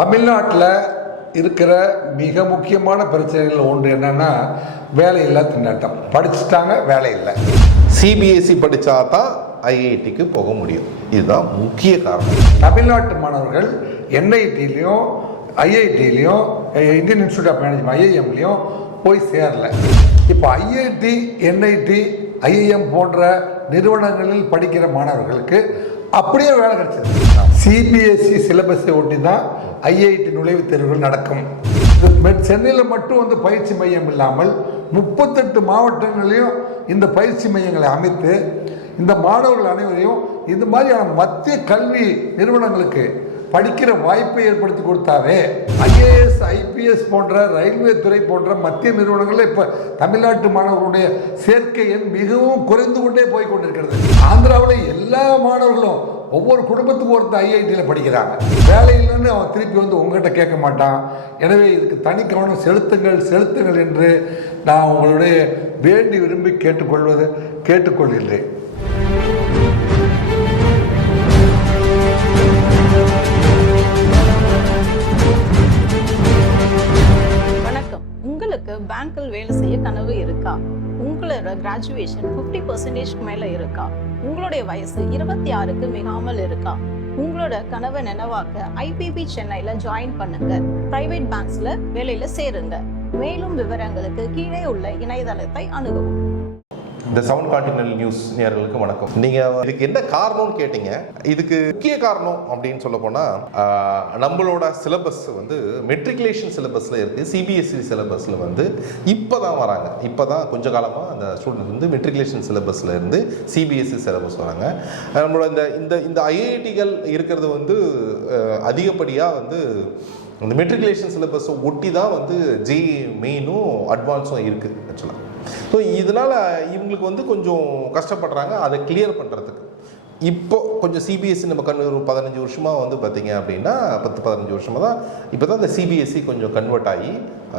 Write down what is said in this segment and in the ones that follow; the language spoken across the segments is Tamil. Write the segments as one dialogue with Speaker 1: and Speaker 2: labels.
Speaker 1: தமிழ்நாட்டில் இருக்கிற மிக முக்கியமான பிரச்சனைகள் ஒன்று என்னன்னா வேலையில்லா திண்டாட்டம். படிச்சுட்டாங்க வேலை இல்லை.
Speaker 2: சிபிஎஸ்சி படித்தா E தான் ஐஐடிக்கு போக முடியும். இதுதான் முக்கிய காரணம்.
Speaker 1: தமிழ்நாட்டு மாணவர்கள் என்ஐடிலையும் ஐஐடிலையும் இந்தியன் இன்ஸ்டியூட் ஆஃப் மேனேஜ்மெண்ட் ஐஐஎம்லையும் போய் சேரல. இப்போ ஐஐடி என்ஐடி ஐஐஎம் போன்ற நிறுவனங்களில் படிக்கிற மாணவர்களுக்கு அப்படியே வேலை கிடைச்சது. சிபிஎஸ்சி சிலபஸை ஒட்டி தான் ஐஐடி நுழைவுத் தேர்வுகள் நடக்கும். சென்னையில் மட்டும் வந்து பயிற்சி மையம் இல்லாமல் முப்பத்தெட்டு மாவட்டங்களையும் இந்த பயிற்சி மையங்களை அமைத்து இந்த மாணவர்கள் அனைவரையும் இந்த மாதிரியான மத்திய கல்வி நிறுவனங்களுக்கு படிக்கிற வாய்ப்பை ஏற்படுத்தி கொடுத்தாவே ஐஏஎஸ் ஐபிஎஸ் போன்ற ரயில்வே துறை போன்ற மத்திய நிறுவனங்களில் இப்போ தமிழ்நாட்டு மாணவர்களுடைய சேர்க்கை எண் மிகவும் குறைந்து கொண்டே போய் கொண்டிருக்கிறது. ஆந்திராவில் எல்லா மாணவர்களும் ஒவ்வொரு குடும்பத்துக்கும் ஒருத்தர் ஐஐடியில் படிக்கிறாங்க. வேலை இல்லைன்னு அவன் திருப்பி வந்து உங்ககிட்ட கேட்க மாட்டான். எனவே இதுக்கு தனி கவனம் செலுத்துங்கள் செலுத்துங்கள் என்று நான் உங்களுடைய வேண்டி விரும்பி கேட்டுக்கொள்வது கேட்டுக்கொள்கின்றேன்.
Speaker 3: உங்களுக்கு பேங்க்கில் வேலை செய்ய கனவு இருக்கா? உங்களோட கிராஜுவேஷன் 50% பர்சன்டேஜ்க்கு மேலே இருக்கா? உங்களுடைய வயசு இருபத்தி ஆறுக்கு மிகாமல் இருக்கா? உங்களோட கனவை நினைவாக்க ஐபிபி சென்னையில் ஜாயின் பண்ணுங்க. பிரைவேட் பேங்க்ஸ்ல வேலையில் சேருங்க. மேலும் விவரங்களுக்கு கீழே உள்ள இணையதளத்தை அணுகவும்.
Speaker 2: இந்த சவுண்ட் கான்டினல் நியூஸ் நேர்களுக்கு வணக்கம். நீங்க இதுக்கு என்ன காரணம்னு கேட்டீங்க? இதுக்கு முக்கிய காரணம் அப்படின்னு சொல்ல போனா நம்மளோட சிலபஸ் வந்து மெட்ரிகுலேஷன் சிலபஸ்ல இருக்கு சிபிஎஸ்சி சிலபஸ்ல வந்து இப்பதான் வராங்க. இப்பதான் கொஞ்ச காலமா அந்த ஸ்டூடெண்ட் வந்து மெட்ரிகுலேஷன் சிலபஸ்ல இருந்து சிபிஎஸ்சி சிலபஸ் வராங்க. நம்மளோட இந்த இந்த இந்த ஐஐடிகள் இருக்கிறது வந்து அதிகப்படியாக அதிகப்படியா வந்து இந்த மெட்ரிகுலேஷன் சிலபஸை ஒட்டி தான் வந்து ஜேஇ மெயினும் அட்வான்ஸும் இருக்குது ஆக்சுவலாக ஸோ இதனால் இவங்களுக்கு வந்து கொஞ்சம் கஷ்டப்படுறாங்க அதை கிளியர் பண்ணுறதுக்கு இப்போ கொஞ்சம் சிபிஎஸ்சி நம்ம கண் ஒரு பதினஞ்சு வருஷமாக வந்து பார்த்தீங்க அப்படின்னா பத்து பதினஞ்சு வருஷமாக தான் இப்போ தான் இந்த சிபிஎஸ்சி கொஞ்சம் கன்வெர்ட் ஆகி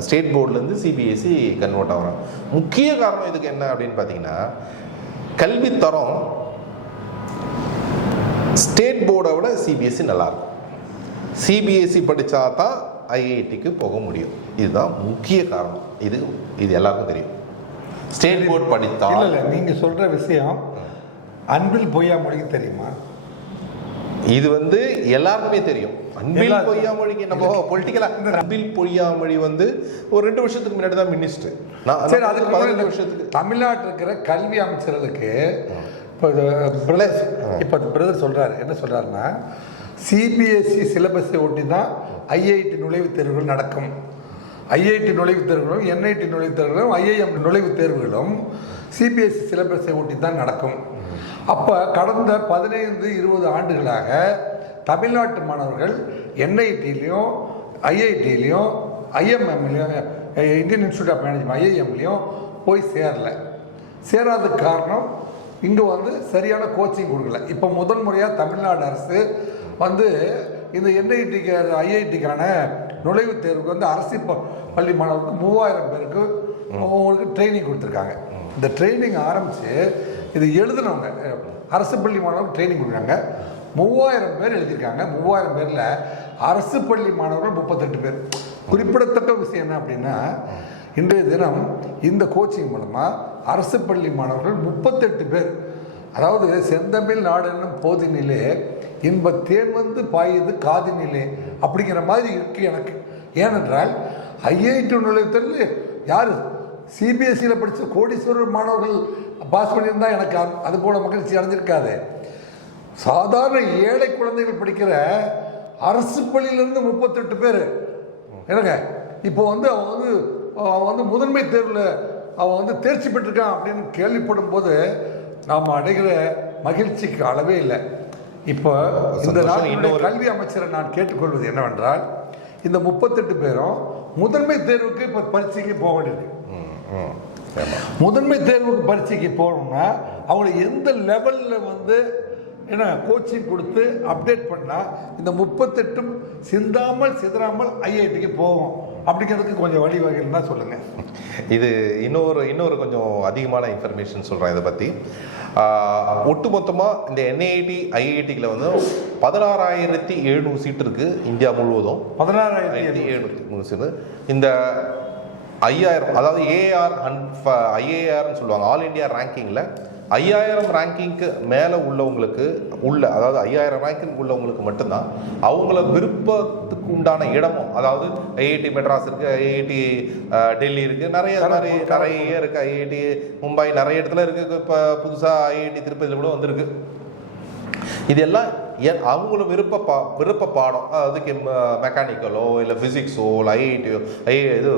Speaker 2: ஸ்டேட் போர்ட்லேருந்து சிபிஎஸ்சி கன்வெர்ட் ஆகிறாங்க. முக்கிய காரணம் இதுக்கு என்ன அப்படின்னு பார்த்தீங்கன்னா கல்வி தரம் ஸ்டேட் போர்டை விட சிபிஎஸ்சி நல்லாயிருக்கும் சிபிஎஸ்சி படித்தா தான் ஐஐடிக்கு போக முடியும். இதுதான் முக்கிய காரணம். இது இது எல்லாருக்கும் தெரியும். ஸ்டேட் போர்டு படித்தா
Speaker 1: இல்லை இல்லை நீங்கள் சொல்கிற விஷயம் அன்பில் பொய்யா மொழிக்கு தெரியுமா?
Speaker 2: இது வந்து எல்லாருக்குமே தெரியும். அன்பில் பொய்யாமொழிக்கு நம்ம பொலிட்டிக்கலா அன்பில் பொய்யாமொழி வந்து ஒரு ரெண்டு வருஷத்துக்கு முன்னாடி தான் மினிஸ்டர் நான்
Speaker 1: சரி அதுக்கு
Speaker 2: பதினஞ்சு வருஷத்துக்கு
Speaker 1: தமிழ்நாட்டில் இருக்கிற கல்வி அமைச்சர்களுக்கு இப்போ பிரதர் இப்போ பிரதர் சொல்றாரு. என்ன சொல்றாருன்னா சிபிஎஸ்சி சிலபஸை ஒட்டி தான் ஐஐடி நுழைவுத் தேர்வுகள் நடக்கும். ஐஐடி நுழைவுத் தேர்வுகளும் என்ஐடி நுழைவுத் தேர்வுகளும் ஐஐஎம் நுழைவுத் தேர்வுகளும் சிபிஎஸ்சி சிலபஸை ஒட்டி தான் நடக்கும். அப்போ கடந்த பதினைந்து இருபது ஆண்டுகளாக தமிழ்நாட்டு மாணவர்கள் என்ஐடிலையும் ஐஐடிலையும் ஐஎம்எம்லையும் இந்தியன் இன்ஸ்டியூட் ஆஃப் மேனேஜ்மெண்ட் ஐஐஎம்லையும் போய் சேரல. சேராததுக்கு காரணம் இங்கே வந்து சரியான கோச்சிங் கொடுக்கல. இப்போ முதல் முறையாக தமிழ்நாடு அரசு வந்து இந்த என்ஐடிக்கு ஐஐடிக்கான நுழைவுத் தேர்வுக்கு வந்து அரசு ப- பள்ளி மாணவர்களுக்கு மூவாயிரம் பேருக்கு அவங்களுக்கு ட்ரைனிங் கொடுத்துருக்காங்க. இந்த ட்ரைனிங் ஆரம்பித்து இது எழுதுனவங்க அரசு பள்ளி மாணவர்கள் ட்ரைனிங் கொடுக்குறாங்க. மூவாயிரம் பேர் எழுதியிருக்காங்க. மூவாயிரம் பேரில் அரசு பள்ளி மாணவர்கள் முப்பத்தெட்டு பேர். குறிப்பிடத்தக்க விஷயம் என்ன அப்படின்னா இன்றைய தினம் இந்த கோச்சிங் மூலமாக அரசு பள்ளி மாணவர்கள் முப்பத்தெட்டு பேர் அதாவது செந்தமிழ் நாடு என்னும் போதினிலே இன்ப தேன் வந்து பாயுது காதினிலே அப்படிங்கிற மாதிரி இருக்கு எனக்கு. ஏனென்றால் ஐஐடி நுழைவுத்தல் யார்? சிபிஎஸ்சியில் படித்த கோடீஸ்வரர் மாணவர்கள் பாஸ் பண்ணியிருந்தா எனக்கு அது- அது போல மகிழ்ச்சி அடைஞ்சிருக்காது. சாதாரண ஏழை குழந்தைகள் படிக்கிற அரசு பள்ளியிலிருந்து முப்பத்தெட்டு பேர். என்னங்க? இப்போ வந்து அவன் வந்து அவன் வந்து முதன்மை தேர்வில் அவன் வந்து தேர்ச்சி பெற்றிருக்கான் அப்படின்னு கேள்விப்படும் போது நாம் அடைகிற மகிழ்ச்சிக்கு அளவே இல்லை. இப்போ இந்த. நாட்டினுடைய
Speaker 2: இன்னொரு-
Speaker 1: கல்வி அமைச்சரை நான் கேட்டுக்கொள்வது என்னவென்றால் இந்த முப்பத்தெட்டு பேரும் முதன்மை தேர்வுக்கு இப்போ பரீட்சைக்கு போக வேண்டியிருக்கு. முதன்மை தேர்வுக்கு பரீட்சைக்கு போகணும்னா அவங்களை எந்த லெவலில் வந்து ஏன்னா கோச்சிங் கொடுத்து அப்டேட் பண்ணால் இந்த முப்பத்தெட்டும் சிந்தாமல் சிதறாமல் ஐஐடிக்கு போகும். அப்படிங்கிறதுக்கு கொஞ்சம் வழிவகைகள் தான் சொல்லுங்கள்
Speaker 2: இது இன்னொரு இன்னொரு கொஞ்சம் அதிகமான இன்ஃபர்மேஷன் சொல்கிறேன் இதை பற்றி ஒட்டுமொத்தமாக இந்த என்ஐடி ஐஐடியில் வந்து பதினாறாயிரத்தி எழுநூறு சீட் இருக்குது இந்தியா முழுவதும்.
Speaker 1: பதினாறாயிரத்தி
Speaker 2: மூணு சீட்டு இந்த ஐயாயிரம் அதாவது ஏஆர் ஐஏஆர்னு சொல்லுவாங்க. ஆல் இந்தியா ரேங்கிங்கில் ஐயாயிரம் ரேங்கிங்க்கு மேலே உள்ளவங்களுக்கு உள்ள அதாவது ஐயாயிரம் ரேங்கிங் உள்ளவங்களுக்கு மட்டும்தான் அவங்கள விருப்பத்துக்கு உண்டான இடமும் அதாவது ஐஐடி மெட்ராஸ் இருக்குது ஐஐடி டெல்லி இருக்குது நிறைய நிறைய நிறைய இருக்குது ஐஐடி மும்பை நிறைய இடத்துல இருக்குது இப்போ புதுசாக ஐஐடி திருப்பதியில் கூட வந்திருக்கு. இதெல்லாம் எ- அவங்கள விருப்ப பா விருப்ப பாடம் அதுக்கு மெக்கானிக்கலோ இல்லை ஃபிசிக்ஸோ இல்லை ஐஐடியோ ஐ இது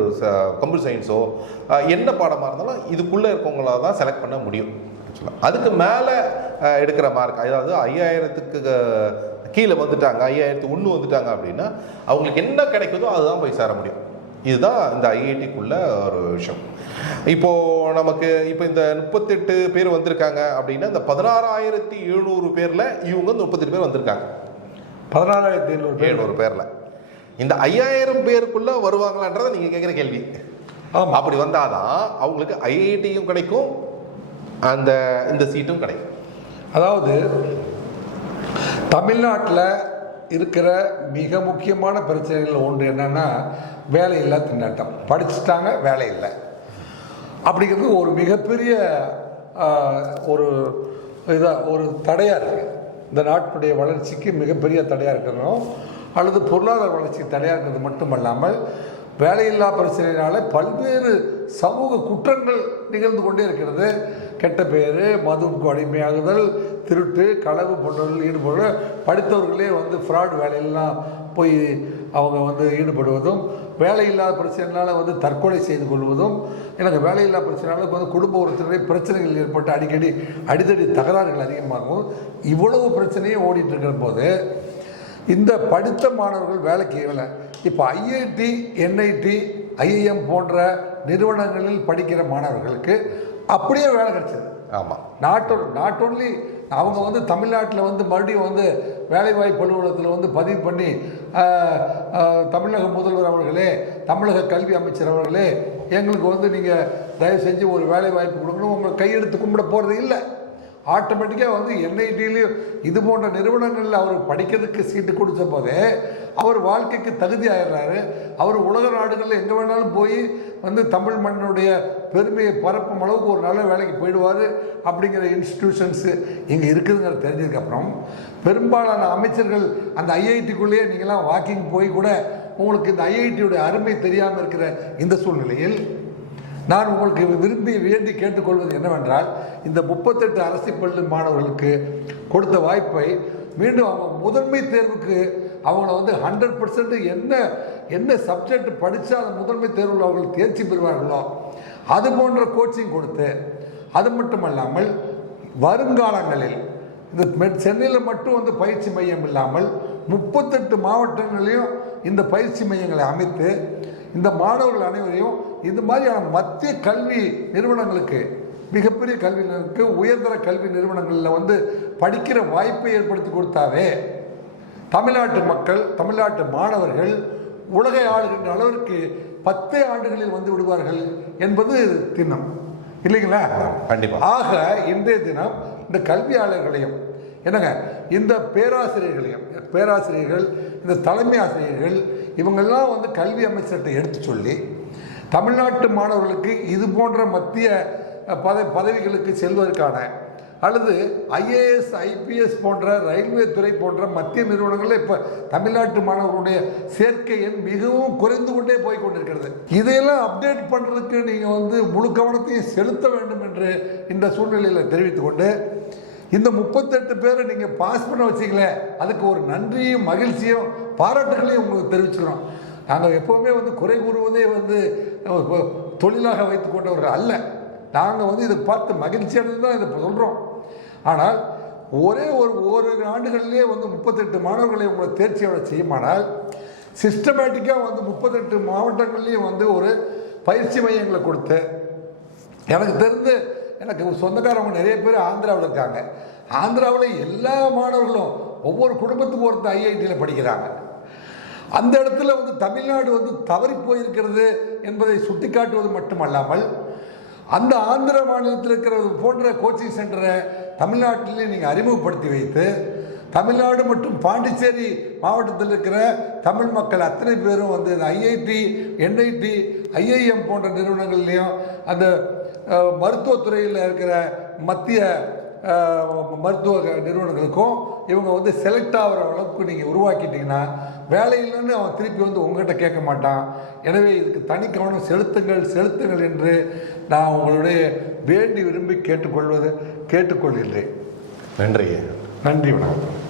Speaker 2: கம்ப்யூட்டர் சயின்ஸோ என்ன பாடமாக இருந்தாலும் இதுக்குள்ளே இருக்கவங்கள தான் செலக்ட் பண்ண முடியும். ஆக்சுவலாக அதுக்கு மேலே எடுக்கிற மார்க் அதாவது ஐயாயிரத்துக்கு கீழே வந்துட்டாங்க ஐயாயிரத்து ஒன்று வந்துட்டாங்க அப்படின்னா அவங்களுக்கு என்ன கிடைக்குதோ அதுதான் போய் சேர முடியும். இதுதான் இந்த ஐஐடிக்குள்ள ஒரு விஷயம். இப்போ நமக்கு இப்போ இந்த முப்பத்தெட்டு பேர் வந்திருக்காங்க அப்படின்னா இந்த பதினாறாயிரத்தி எழுநூறு பேர்ல இவங்க இந்த முப்பத்தெட்டு பேர் வந்திருக்காங்க.
Speaker 1: பதினாறாயிரத்தி பேர்.
Speaker 2: எழுநூறு பேர்ல. இந்த ஐயாயிரம் பேருக்குள்ள வருவாங்களான்றதை நீங்க கேட்குற கேள்வி.
Speaker 1: ஆமாம்
Speaker 2: அப்படி வந்தாதான் அவங்களுக்கு ஐஐடியும் கிடைக்கும் அந்த இந்த சீட்டும் கிடைக்கும்.
Speaker 1: அதாவது தமிழ்நாட்டில் இருக்கிற மிக முக்கியமான பிரச்சனைகள் ஒன்று என்னன்னா வேலையில்லா திண்டாட்டம். படிச்சுட்டாங்க வேலை இல்லை அப்படிங்கிறது ஒரு மிகப்பெரிய ஒரு இதாக ஒரு தடையாக இருக்குது இந்த நாட்டுடைய வளர்ச்சிக்கு மிகப்பெரிய தடையாக இருக்கிறதும் அல்லது பொருளாதார வளர்ச்சிக்கு தடையாக இருக்கிறது மட்டுமல்லாமல் வேலையில்லா பிரச்சனையினால பல்வேறு சமூக குற்றங்கள் நிகழ்ந்து கொண்டே இருக்கிறது. கெட்ட பேர் மதுவுக்கு அடிமையாகுதல் திருட்டு களவு போன்றவர்கள் ஈடுபட படித்தவர்களே வந்து ஃப்ராட் வேலையெல்லாம் போய் அவங்க வந்து ஈடுபடுவதும் வேலையில்லாத பிரச்சனைனால வந்து தற்கொலை செய்து கொள்வதும் எனக்கு வேலையில்லா பிரச்சனைனால வந்து குடும்ப உறுப்பினரை பிரச்சனைகள் ஏற்பட்டு அடிக்கடி அடிதடி தகராறுகள் அதிகமாகும். இவ்வளவு பிரச்சனையும் ஓடிட்டு இருக்கிற போது இந்த படித்த மாணவர்கள் வேலைக்கு இல்லை இப்போ ஐஐடி என்ஐடி ஐஐஎம் போன்ற நிறுவனங்களில் படிக்கிற மாணவர்களுக்கு அப்படியே வேலை கிடைச்சது.
Speaker 2: ஆமா.
Speaker 1: நாட் நாட் ஒன்லி அவங்க வந்து தமிழ்நாட்டில் வந்து மறுபடியும் வந்து வேலைவாய்ப்பு அலுவலகத்தில் வந்து பதிவு பண்ணி தமிழக முதல்வர் அவர்களே தமிழக கல்வி அமைச்சர் அவர்களே எங்களுக்கு வந்து நீங்கள் தயவு செஞ்சு ஒரு வேலை வாய்ப்பு கொடுக்கணும். உங்களை கையெடுத்து கும்பிட போகிறது இல்லை. ஆட்டோமேட்டிக்காக வந்து என்ஐடிலையும் இது போன்ற நிறுவனங்களில் அவர் படிக்கிறதுக்கு சீட்டு கொடுத்த போதே அவர் வாழ்க்கைக்கு தகுதி ஆயிடுறாரு அவர் உலக நாடுகளில் எங்கே வேணாலும் போய் வந்து தமிழ் மண்ணுடைய பெருமையை பரப்பும் அளவுக்கு ஒரு நல்ல வேலைக்கு போயிடுவார் அப்படிங்கிற இன்ஸ்டிடியூஷன்ஸு இங்கே இருக்குதுங்கிறது தெரிஞ்சதுக்கப்புறம் பெரும்பாலான அமைச்சர்கள் அந்த ஐஐடிக்குள்ளேயே நீங்களாம் வாக்கிங் போய் கூட உங்களுக்கு இந்த ஐஐடியுடைய அருமை தெரியாமல் இருக்கிற இந்த சூழ்நிலையில் நான் உங்களுக்கு விரும்பி வேண்டி கேட்டுக்கொள்வது என்னவென்றால் இந்த முப்பத்தெட்டு அரசு பள்ளி மாணவர்களுக்கு கொடுத்த வாய்ப்பை மீண்டும் அவங்க முதன்மை தேர்வுக்கு அவங்கள வந்து ஹண்ட்ரட் பர்சன்ட் என்ன என்ன சப்ஜெக்ட் படித்தா அந்த முதன்மை தேர்வில் அவர்கள் தேர்ச்சி பெறுவார்களோ அது போன்ற கோச்சிங் கொடுத்து அது மட்டுமல்லாமல் வருங்காலங்களில் இந்த சென்னையில் மட்டும் வந்து பயிற்சி மையம் இல்லாமல் முப்பத்தெட்டு மாவட்டங்களையும் இந்த பயிற்சி மையங்களை அமைத்து இந்த மாணவர்கள் அனைவரையும் இந்த மாதிரியான மத்திய கல்வி நிறுவனங்களுக்கு மிகப்பெரிய கல்வி உயர்தர கல்வி நிறுவனங்களில் வந்து படிக்கிற வாய்ப்பை ஏற்படுத்தி கொடுத்தாவே தமிழ்நாட்டு மக்கள் தமிழ்நாட்டு மாணவர்கள் உலகை ஆளுகின்ற அளவிற்கு பத்தே ஆண்டுகளில் வந்து விடுவார்கள் என்பது திண்ணம் இல்லைங்களா
Speaker 2: கண்டிப்பா.
Speaker 1: ஆக இன்றைய தினம் இந்த கல்வியாளர்களையும் என்னங்க இந்த பேராசிரியர்களையும் பேராசிரியர்கள் இந்த தலைமை ஆசிரியர்கள் இவங்கெல்லாம் வந்து கல்வி அமைச்சர்கிட்ட எடுத்து சொல்லி தமிழ்நாட்டு மாணவர்களுக்கு இது போன்ற மத்திய பத பதவிகளுக்கு செல்வதற்கான அல்லது ஐஏஎஸ் ஐபிஎஸ் போன்ற ரயில்வே துறை போன்ற மத்திய நிறுவனங்களில் இப்போ தமிழ்நாட்டு மாணவர்களுடைய சேர்க்கை எண் மிகவும் குறைந்து கொண்டே போய் கொண்டிருக்கிறது. இதையெல்லாம் அப்டேட் பண்ணுறதுக்கு நீங்கள் வந்து முழு கவனத்தையும் செலுத்த வேண்டும் என்று இந்த சூழ்நிலையில் தெரிவித்துக்கொண்டு இந்த முப்பத்தெட்டு பேரை நீங்கள் பாஸ் பண்ண வச்சிங்களே அதுக்கு ஒரு நன்றியும் மகிழ்ச்சியும் பாராட்டுகளையும் உங்களுக்கு தெரிவிச்சுக்கிறோம். நாங்கள் எப்போவுமே வந்து குறை கூறுவதே வந்து தொழிலாக வைத்து கொண்டவர்கள் அல்ல. நாங்கள் வந்து இதை பார்த்து மகிழ்ச்சி அடைந்து தான் இதை சொல்கிறோம் ஆனால் ஒரே ஒரு ஒரு ஆண்டுகளிலே வந்து முப்பத்தெட்டு மாணவர்களை உங்களை தேர்ச்சியோட செய்யுமானால் சிஸ்டமேட்டிக்காக வந்து முப்பத்தெட்டு மாவட்டங்கள்லேயும் வந்து ஒரு பயிற்சி மையங்களை கொடுத்து எனக்கு தெரிந்து எனக்கு சொந்தக்காரவங்க நிறைய பேர் ஆந்திராவில் இருக்காங்க. ஆந்திராவில் எல்லா மாணவர்களும் ஒவ்வொரு குடும்பத்துக்கு ஒருத்தர் ஐஐடியில் படிக்கிறாங்க. அந்த இடத்துல வந்து தமிழ்நாடு வந்து தவறி போயிருக்கிறது என்பதை சுட்டிக்காட்டுவது மட்டுமல்லாமல் அந்த ஆந்திர மாநிலத்தில் இருக்கிற போன்ற கோச்சிங் சென்டரை தமிழ்நாட்டிலே நீங்கள் அறிமுகப்படுத்தி வைத்து தமிழ்நாடு மற்றும் பாண்டிச்சேரி மாவட்டத்தில் இருக்கிற தமிழ் மக்கள் அத்தனை பேரும் வந்து ஐஐடி என்ஐடி ஐஐஎம் போன்ற நிறுவனங்கள்லையும் அந்த மருத்துவத்துறையில் இருக்கிற மத்திய மருத்துவ நிறுவனங்களுக்கும் இவங்க வந்து செலக்ட் ஆகிற அளவுக்கு நீங்கள் உருவாக்கிட்டீங்கன்னா வேலை இல்லைன்னு அவன் திருப்பி வந்து உங்ககிட்ட கேட்க மாட்டான். எனவே இதுக்கு தனி கவனம் செலுத்துங்கள் செலுத்துங்கள் என்று நான் உங்களுடைய வேண்டி விரும்பி கேட்டுக்கொள்வது கேட்டுக்கொள்கிறேன்.
Speaker 2: நன்றி.
Speaker 1: நன்றி வணக்கம்.